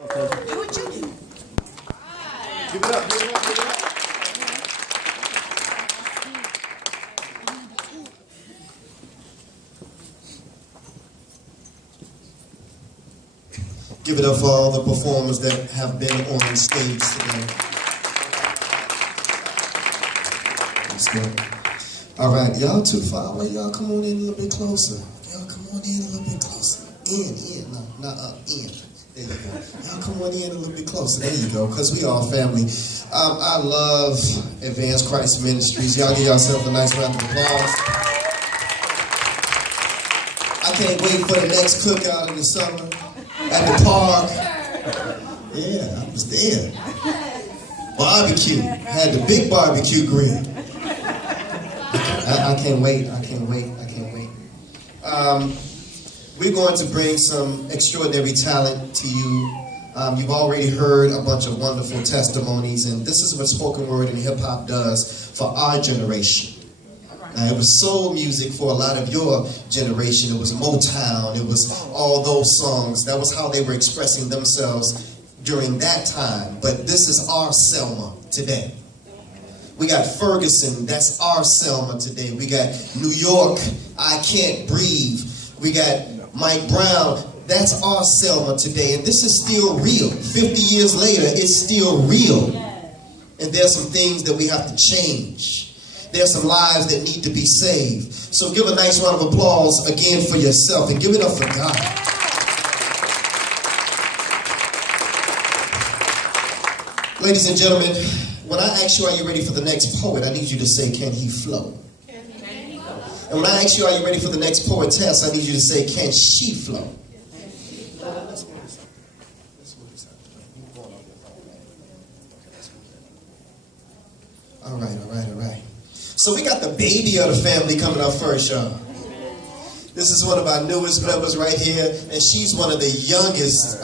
Do what you do. Give it up, give it up, give it up. Give it up for all the performers that have been on stage today. That's good. All right, y'all too far away. Y'all come on in a little bit closer. Y'all come on in a little bit closer. In, no, not up, in. There you go. Y'all come on in a little bit closer. There you go, because we all family. I love Advanced Christ Ministries. Y'all give yourself a nice round of applause. I can't wait for the next cookout in the summer at the park. Yeah, I was there. Barbecue. Had the big barbecue grill. I can't wait. I can't wait. I can't wait. We're going to bring some extraordinary talent to you. You've already heard a bunch of wonderful testimonies, and this is what spoken word and hip-hop does for our generation. Now, it was soul music for a lot of your generation. It was Motown. It was all those songs. That was how they were expressing themselves during that time. But this is our Selma today. We got Ferguson. That's our Selma today. We got New York. I Can't Breathe. We got Mike Brown. That's our Selma today. And this is still real. 50 years later, it's still real. And there's some things that we have to change. There's some lives that need to be saved. So give a nice round of applause again for yourself and give it up for God. Ladies and gentlemen, when I ask you, are you ready for the next poet? I need you to say, can he flow? And when I ask you, are you ready for the next poetess? I need you to say, can she flow? All right, all right, all right. So we got the baby of the family coming up first, y'all. This is one of our newest members right here, and she's one of the youngest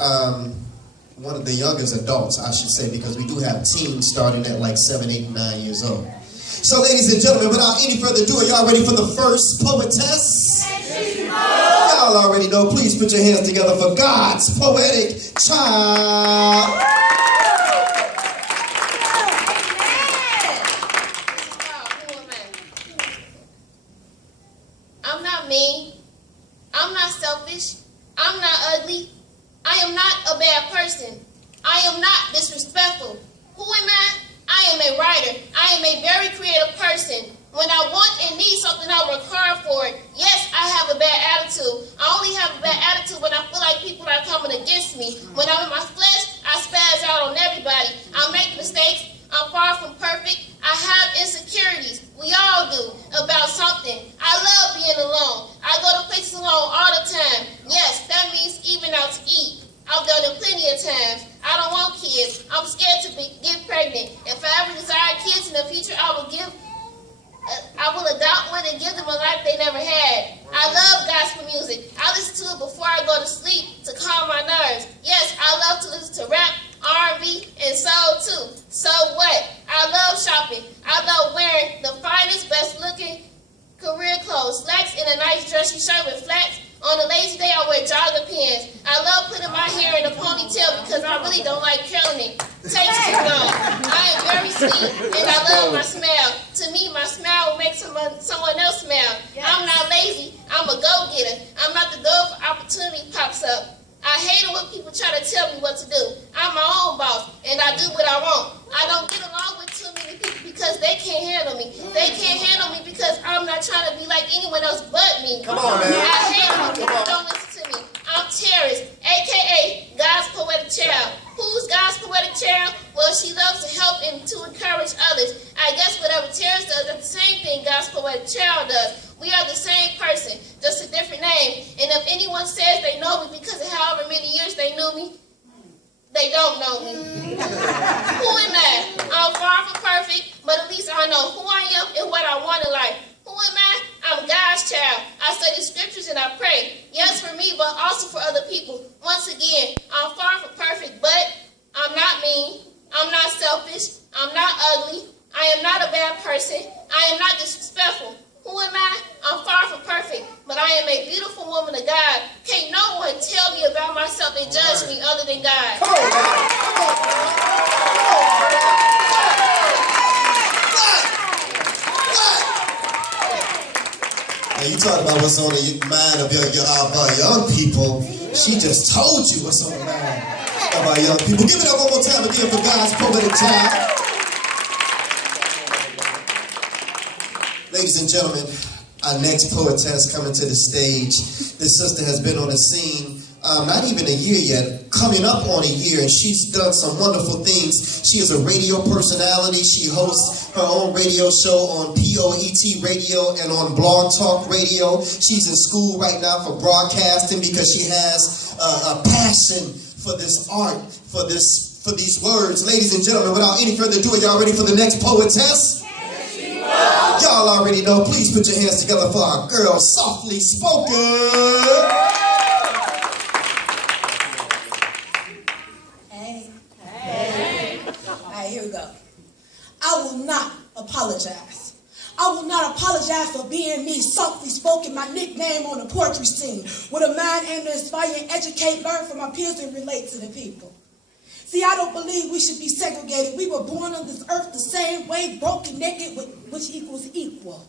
adults, I should say, because we do have teens starting at like 7, 8, 9 years old. So ladies and gentlemen, without any further ado, are y'all ready for the first poetess? Y'all already know. Please put your hands together for God's poetic child. I'm not mean. I'm not selfish. I'm not ugly. I am not a bad person. I am not disrespectful. Who am I? I am a writer. I am a very creative person. When I want and need something, I work hard for it. Yes, I have a bad attitude. I only have a bad attitude when I feel like people are coming against me. When I'm in my flesh, I spaz out on everybody. I make mistakes. I'm far from perfect. I have insecurities. We all do. About something. I love being alone. I go to places alone all the time. Yes, that means even out to eat. I've done it plenty of times. I don't want kids. I'm scared to get pregnant. If I ever desire kids in the future, I will adopt one and give them a life they never had. I love gospel music. I listen to it before I go to sleep to calm my nerves. Yes, I love to listen to rap, R&B, and soul too. So what? I love shopping. I love wearing the finest, best looking career clothes. Slacks and a nice dressy shirt with flats. On a lazy day, I wear jogger pants. I love putting my hair in a ponytail because I really don't like curling it. It takes too long. I am very sweet, and I love my smell. To me, my smile will make someone else smile. I'm not lazy. I'm a go-getter. I'm not the door for opportunity pops up. I hate it when people try to tell me what to do. I'm my own boss, and I do what I want. I don't get along with too many people because they can't handle me. They can't handle me because I'm not trying to be like anyone else but me. Come on, man. I hate it when people don't listen to me. I'm Terrace, a.k.a. God's poetic child. Who's God's poetic child? Well, she loves to help and to encourage others. I guess whatever Terrace does, that's the same thing God's poetic child does. We are the same person, just a different name. And if anyone says they know me because of however many years they knew me, they don't know me. Who am I? I'm far from perfect, but at least I know who I am and what I want in life. Who am I? I'm God's child. I study scriptures and I pray. Yes, for me, but also for other people. Once again, I'm far from perfect, but I'm not mean. I'm not selfish. I'm not ugly. I am not a bad person. I am not disrespectful. Who am I? I'm far from perfect, but I am a beautiful woman of God. Can't no one tell me about myself and judge me other than God. Come on, man. Now you talk about what's on the mind of your young people. She just told you what's on the mind of our young people. Give it up one more time again for God's poetic child. Ladies and gentlemen, our next poetess coming to the stage. This sister has been on the scene not even a year yet, coming up on a year, and she's done some wonderful things. She is a radio personality. She hosts her own radio show on P.O.E.T. radio and on BLAQ Talk radio. She's in school right now for broadcasting because she has a passion for this art, for these words. Ladies and gentlemen, without any further ado, are y'all ready for the next poetess? Y'all already know. Please put your hands together for our girl, Softly Spoken. Here we go. I will not apologize. I will not apologize for being me, softly spoken, my nickname on the poetry scene, with a mind aimed to inspire and educate, learn from my peers, and relate to the people. See, I don't believe we should be segregated. We were born on this earth the same way, broken, naked, which equals equal.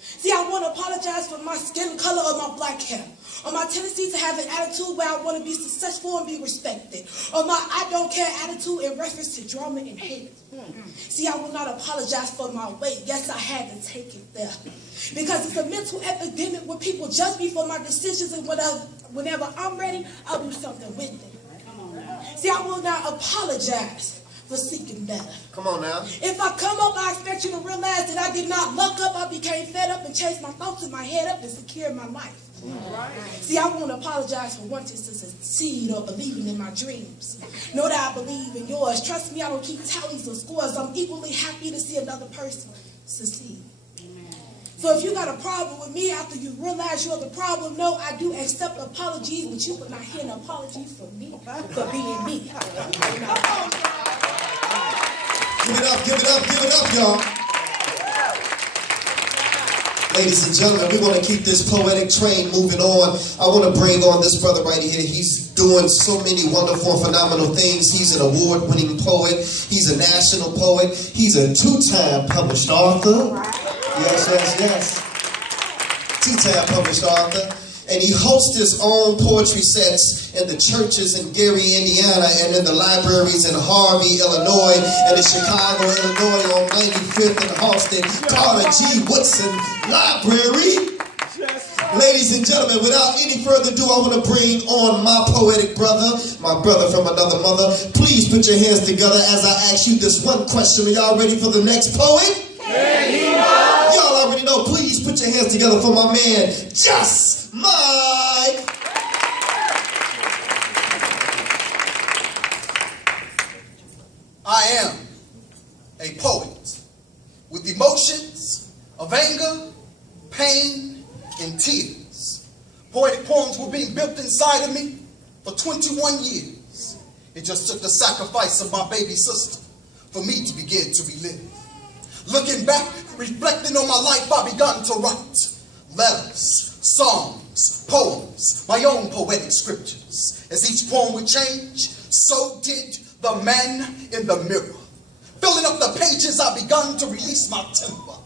See, I want to apologize for my skin color or my black hair, or my tendency to have an attitude where I want to be successful and be respected, or my I don't care attitude in reference to drama and hate. See, I will not apologize for my weight. Yes, I had to take it there, because it's a mental epidemic where people judge me for my decisions, and whenever I'm ready, I'll do something with it. See, I will not apologize for seeking better. Come on now. If I come up, I expect you to realize that I did not luck up. I became fed up and chased my thoughts in my head up and secured my life. Right. See, I won't apologize for wanting to succeed or believing in my dreams. Know that I believe in yours. Trust me, I don't keep tallies or scores. I'm equally happy to see another person succeed. So if you got a problem with me after you realize you're the problem, no, I do accept apologies, but you will not hear an apology from me for being me. Give it up, give it up, give it up, y'all. Ladies and gentlemen, we want to keep this poetic train moving on. I want to bring on this brother right here. He's doing so many wonderful and phenomenal things. He's an award-winning poet. He's a national poet. He's a two-time published author. Yes. Two-time published author. And he hosts his own poetry sets in the churches in Gary, Indiana, and in the libraries in Harvey, Illinois, and in Chicago, Illinois, on 95th and Halsted, Carter G. Woodson Library. Ladies and gentlemen, without any further ado, I want to bring on my poetic brother, my brother from another mother. Please put your hands together as I ask you this one question. Are y'all ready for the next poet? Y'all already know. Please put your hands together for my man, Just Mike. I am a poet with emotions of anger, pain, and tears. Poetic poems were being built inside of me for 21 years. It just took the sacrifice of my baby sister for me to begin to relive. Looking back, reflecting on my life, I begun to write letters, songs, poems, my own poetic scriptures. As each poem would change, so did the man in the mirror. Filling up the pages, I begun to release my temper.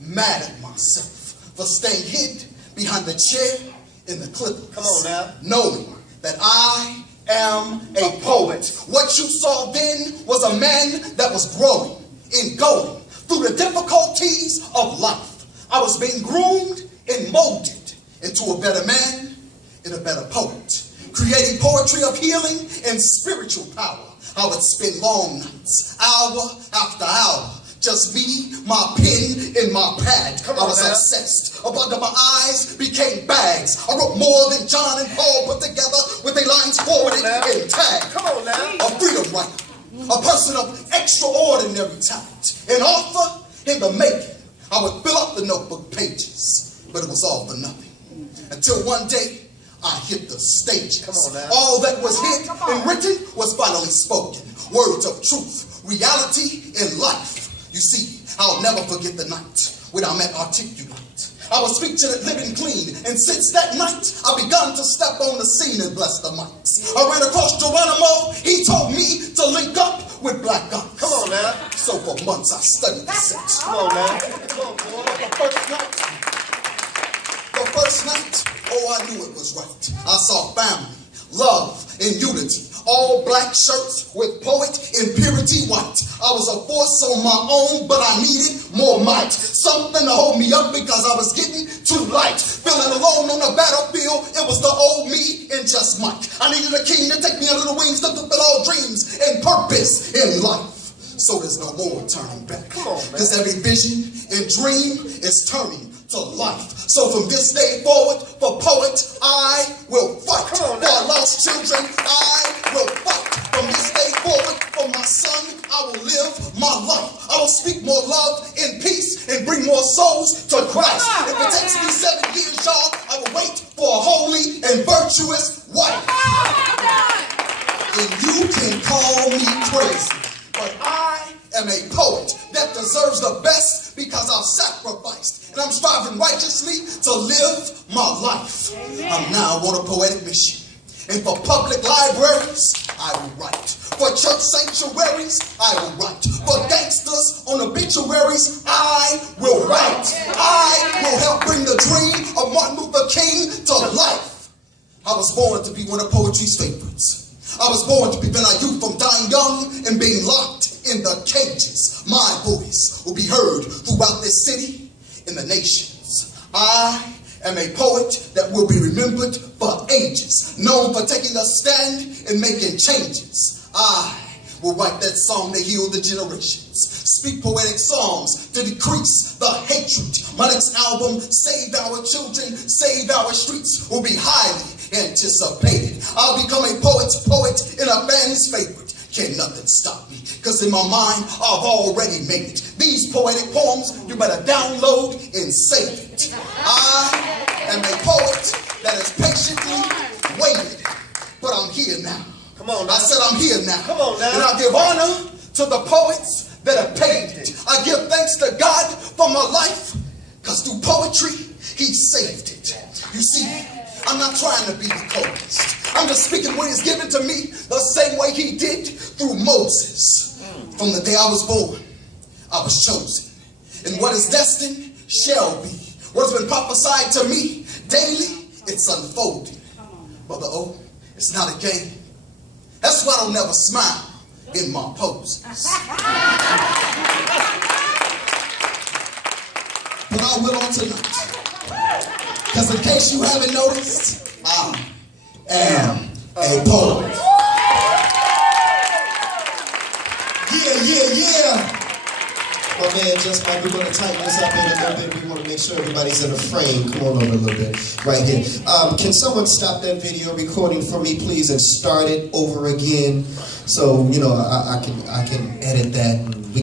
Mad at myself for staying hid behind the chair in the clippers. Come on now. Knowing that I am a poet. What you saw then was a man that was growing and going through the difficulties of life. I was being groomed and molded into a better man and a better poet. Creating poetry of healing and spiritual power. I would spend long nights, hour after hour, just me, my pen, and my pad. I was obsessed. Under my eyes became bags. I wrote more than John and Paul put together with their lines forwarded and tagged. Come on now. A freedom writer. A person of extraordinary talent. An author in the making. I would fill up the notebook pages, but it was all for nothing. Until one day, I hit the stages. Come on now. All that was hit and written was finally spoken. Words of truth, reality, and life. You see, I'll never forget the night when I met Articulate. I was featured at Living Clean, and since that night, I begun to step on the scene and bless the mics. I ran across Geronimo, he told me to link up with BLAQ. Come on now. So for months I studied the set. Come on now. Come on, boy. The first night, oh, I knew it was right. I saw family, love, and unity. All black shirts with Poet in purity white. I was a force on my own, but I needed more might. Something to hold me up because I was getting too light. Feeling alone on the battlefield, it was the old me and just Mike. I needed a king to take me under the wings to fulfill all dreams and purpose in life. So there's no more turning back. Because every vision and dream is turning to life. So from this day forward, for Poet, I will fight. For our lost children, I will fight. From this day forward, for my son, I will live my life. I will speak more love and peace and bring more souls to Christ. If it takes me 7 years, y'all, I will wait for a holy and virtuous wife. And you can call me crazy, but I am a poet that deserves the best because I've sacrificed. And I'm striving righteously to live my life. I'm now on a poetic mission. And for public libraries, I will write. For church sanctuaries, I will write. For gangsters on obituaries, I will write. I will help bring the dream of Martin Luther King to life. I was born to be one of poetry's favorites. I was born to prevent our youth from dying young and being locked in the cages. My voice will be heard throughout this city and the nations. I am a poet that will be remembered for ages, known for taking a stand and making changes. I will write that song to heal the generations, speak poetic songs to decrease the hatred. My next album, Save Our Children, Save Our Streets, will be highly anticipated. I'll become a poet's poet and a fan's favorite. Can't nothing stop me, because in my mind, I've already made it. These poetic poems, you better download and save it. I am a poet that has patiently waited, but I'm here now. Come on now. I said I'm here now. Come on now. And I give honor to the poets that have paid it. I give thanks to God for my life, because through poetry, He saved it. You see, I'm not trying to be the coldest. I'm just speaking what is given to me the same way He did through Moses. From the day I was born, I was chosen. And what is destined shall be. What has been prophesied to me daily, it's unfolding. Brother O, it's not a game. That's why I don't never smile in my poses. But I will on tonight. Because in case you haven't noticed, I am a poet. Yeah. My man, just like we're going to tighten this up in a little bit. We want to make sure everybody's in a frame. Come on over a little bit. Right here. Can someone stop that video recording for me, please, and start it over again? So, you know, I can edit that. And